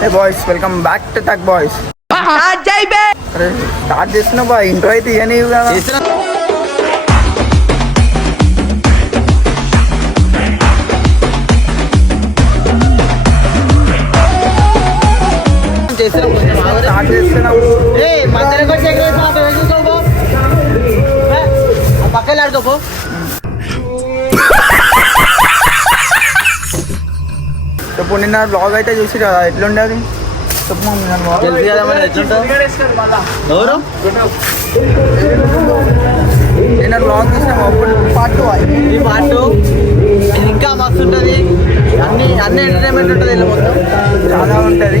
Hey boys, welcome back to Tech Boys. అరే start చేస్తున్నా బా ఇంట్రో అయితే ఇయని కదా స్టార్ట్ చేస్తున్నాం పక్కన ఆడుకోపో ఇప్పుడు నిన్న బ్లాగ్ అయితే చూసి కదా ఎట్లుండే అది చెప్పు నిన్న బ్లాగ్ చూసినాము అప్పుడు పార్ట్ ఈ పార్ట్ ఇది ఇంకా మస్తు ఉంటుంది అన్ని ఎంటర్టైన్మెంట్ ఉంటుంది ఇలా మొత్తం చాలా ఉంటుంది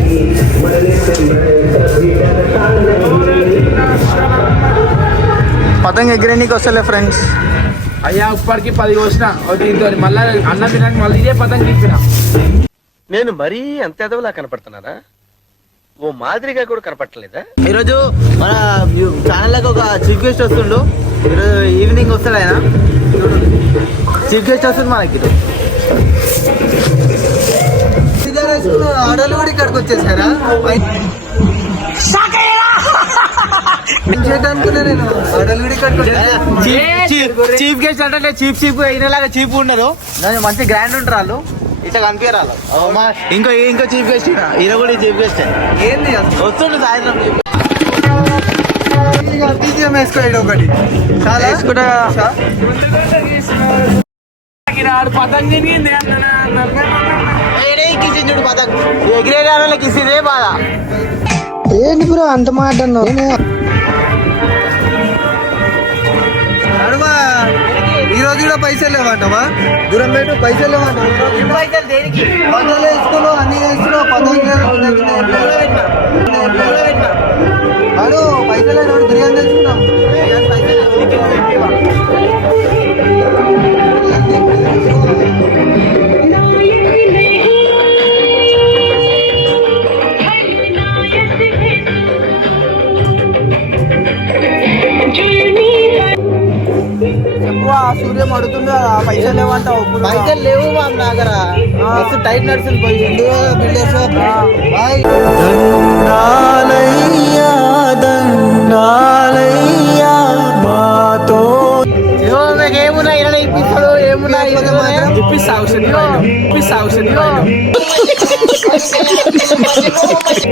పతంగ ఎగిరేనికి వస్తలే ఫ్రెండ్స్ అయ్యా ఇప్పటికి 10 కోసిన దీంతో మళ్ళీ అన్న తినడానికి మళ్ళీ ఇదే పతంగ తిప్పిన నేను మరీ అంత ఎదవలా కనపడుతున్నారా? ఓ మాదిరిగా కూడా కనపడలేదా? ఈరోజు మన ఛానల్లోకి ఒక చీఫ్ గెస్ట్ వస్తుండు. ఈరోజు ఈవినింగ్ వస్తాడు ఆయన. చీఫ్ గెస్ట్ వస్తుంది మనకి. ఆడోళ్ళు కూడా ఇక్కడికి వచ్చేసారా? చీఫ్ గెస్ట్ అంటే చీఫ్ అయినలాగా చీఫ్ ఉండరు, మంచి గ్రాండ్ ఉంటారు వాళ్ళు. ఇట్లా కనిపించాలి. ఇంకో చీఫ్ గెస్ట్ ఈయన కూడా చీఫ్ గెస్ట్ ఏంది వస్తుండే సాయంత్రం. వేసుకోండి ఒకటి చాలా వేసుకుంటా పతంగ కిసించుడు పతంగ ఎగిరే కిసిదే బాగా. ఏంటి బ్రో అంత మాట ఈ రోజు కూడా పైసలు లేవంటావా? దూరం పెట్టు పైసలు లేవంటావు. పైసలు దేనికి? పదవులు వేసుకున్నావు, అన్ని వేసుకున్నావు. అడు పైసలు బిర్యానీ తెచ్చుకున్నాం. సూర్యం అడుగుతుందా పైసలు లేవంటావు? పైసలు లేవు మా దగ్గర. మస్తు టైట్ నడుస్తుంది. పోయి బిల్డర్స్ ఏమున్నా ఇలా ఇప్పిస్తాడు. ఏమున్నా ఇప్పిస్తావు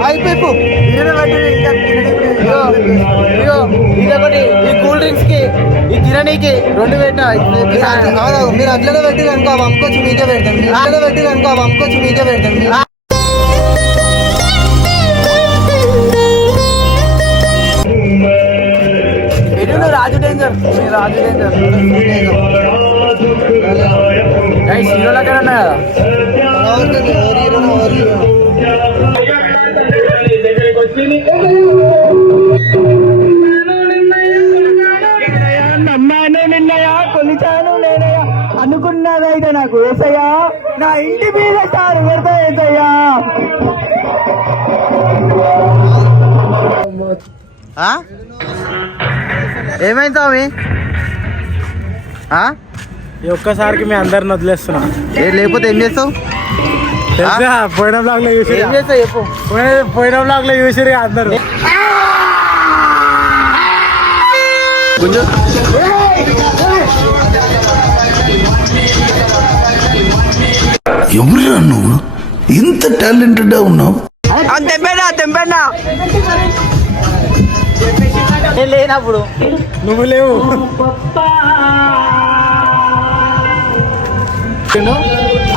అయిపోయి ఇదొకటి. ఈ కూల్ డ్రింక్స్ కి ఈ గిరణికి 2 పెట్టినా. మీరు అట్లనే పెట్టి కనుక వంకొచ్చి మీకే పెడతాను. అట్లనే పెట్టి కనుక వంకొచ్చి మీకే పెడతాను. రాజు డేంజర్ హీరోలు అక్కడ ఉన్నా కదా. నమ్మాను నిన్నయా, కొలిచాను నేనయ్యా, అనుకున్నదైతే నాకు వేసయ్యా, నా ఇంటి మీద చారు పెడతా వేసయ్యా. ఏమైంది అవి? ఒక్కసారికి మీ అందరిని వదిలేస్తున్నా. లేకపోతే ఏం చేస్తావు? పోయిన బ్లాగ్ లో చూసి ఏం చేస్తావు చెప్పు. పోయిన బ్లాగ్ లో చూసిరు అందరు. ఎవరురా నువ్వు? ఇంత టాలెంటెడ్ ఉన్నావు? తెంపేనా లేనప్పుడు నువ్వు లేవు.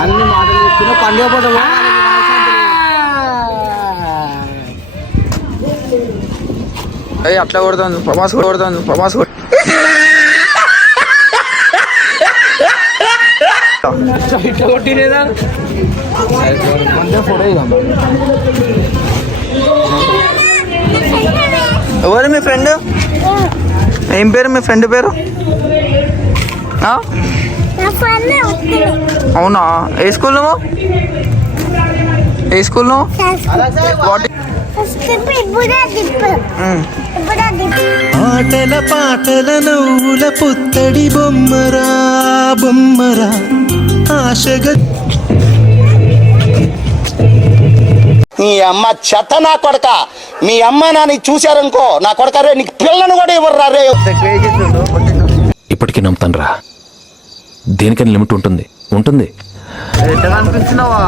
అన్ని మాటలు చెప్తున్నా. పండుగ పూట అట్లా కొడుతుంది ప్రభాస్ ఇట్లా కొట్టినేదా? ఎవరు మీ ఫ్రెండ్? ఏం పేరు మీ ఫ్రెండ్ పేరు? అవునా? ఏ స్కూల్ నువ్వు? ఆటల పాటల నవ్వుల పుత్తడి బొమ్మరా ఆశగా నీ అమ్మ చెత్త నా కొడక. మీ అమ్మ నాని చూశారనుకో నా కొడక రే నీకు పిల్లను కూడా ఇవ్వరు రే. ఇప్పటికీ నమ్ముతానురా, దేనికని లిమిట్ ఉంటుంది ఉంటుంది. ఎట్లా అనిపించినావా?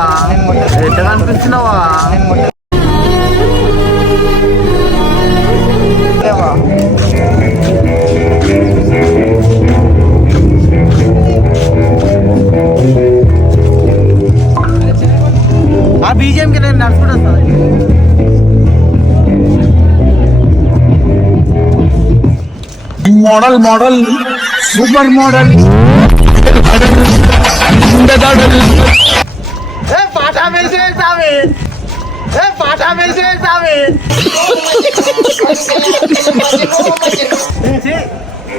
ఆ బీజేఎంకి నేను నడుచుకుంటూ వస్తాను. మోడల్ సూపర్ మోడల్ పాఠా మెరిసేస్తావి, పాఠా మెరిసేస్తావి.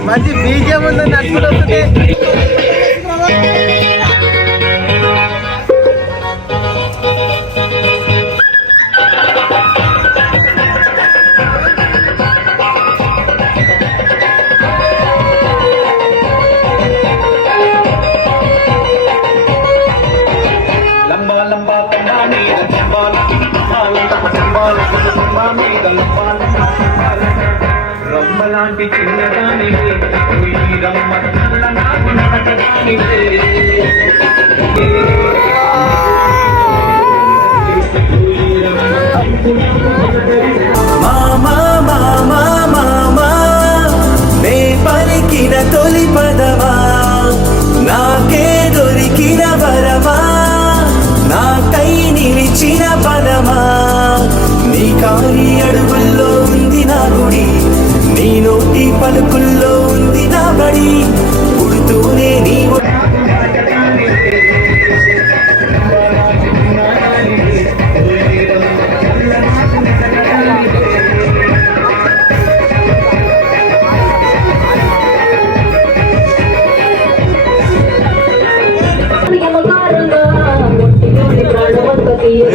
మంచి బీజేఎం ఉంది నడుచుకుంటూ వస్తుంది. రమ్మలాంటి చిన్నదానికి రమ్మ మామా మామా మామా నే పలికిన తొలి పదవా నాకే దొరికిన వరమా నాకై నిలిచిన పదమా నీ కారి అడుగుల్లో ఉంది నా గుడి నీ నోటి పలుకుల్లో ఉంది నా బడి పుడుతూనే నీ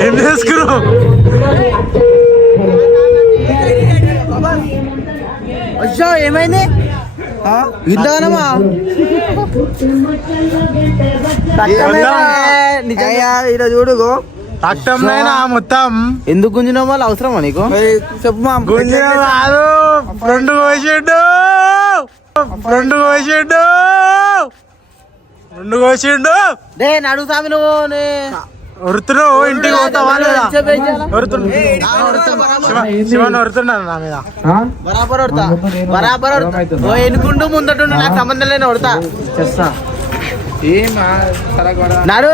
ఏం చేసుకున్నావు? అయ్యో ఏమైంది? యుద్ధానమా ఇలా చూడుగో రక్తంలోనా మొత్తం? ఎందుకు గుంజినావు? వాళ్ళు అవసరమా నీకు? చెప్పు మా గుంజిన కాదు, ఫ్రెండ్ కోసిండు, ఫ్రెండ్ కోసిండు, ఫ్రెండ్ కోసిండు. డే నడుగుతామి నువ్వు వరుతున్నావు, ఇంటికి పోతావా లేదా? శివన్ వరుతున్నాను నా మీద. బరాబర్ వడతా, బరాబర్ వడతా. ఎనుకుంటూ ముందటుండు, నాకు సంబంధం లేని వడతా. చేస్తా ఏం నడు